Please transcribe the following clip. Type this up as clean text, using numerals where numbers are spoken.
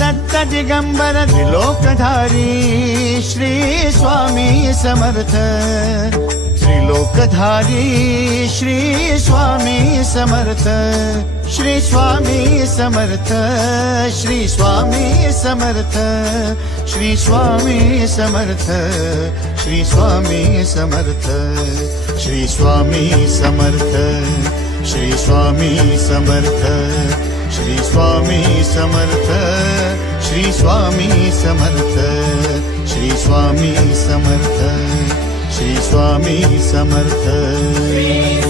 Datta Digambar त्रिलोकधारी Shri Swami Samarth त्रिलोकधारी Shri Swami Samarth Shri Swami Samarth Shri Swami Samarth Shri Swami Samarth Shri Swami Samarth Shri Swami Samarth Shri Swami Samarth Shri Swami Samarth Shri Swami Samarth Shri Swami Samarth Shri Swami Samarth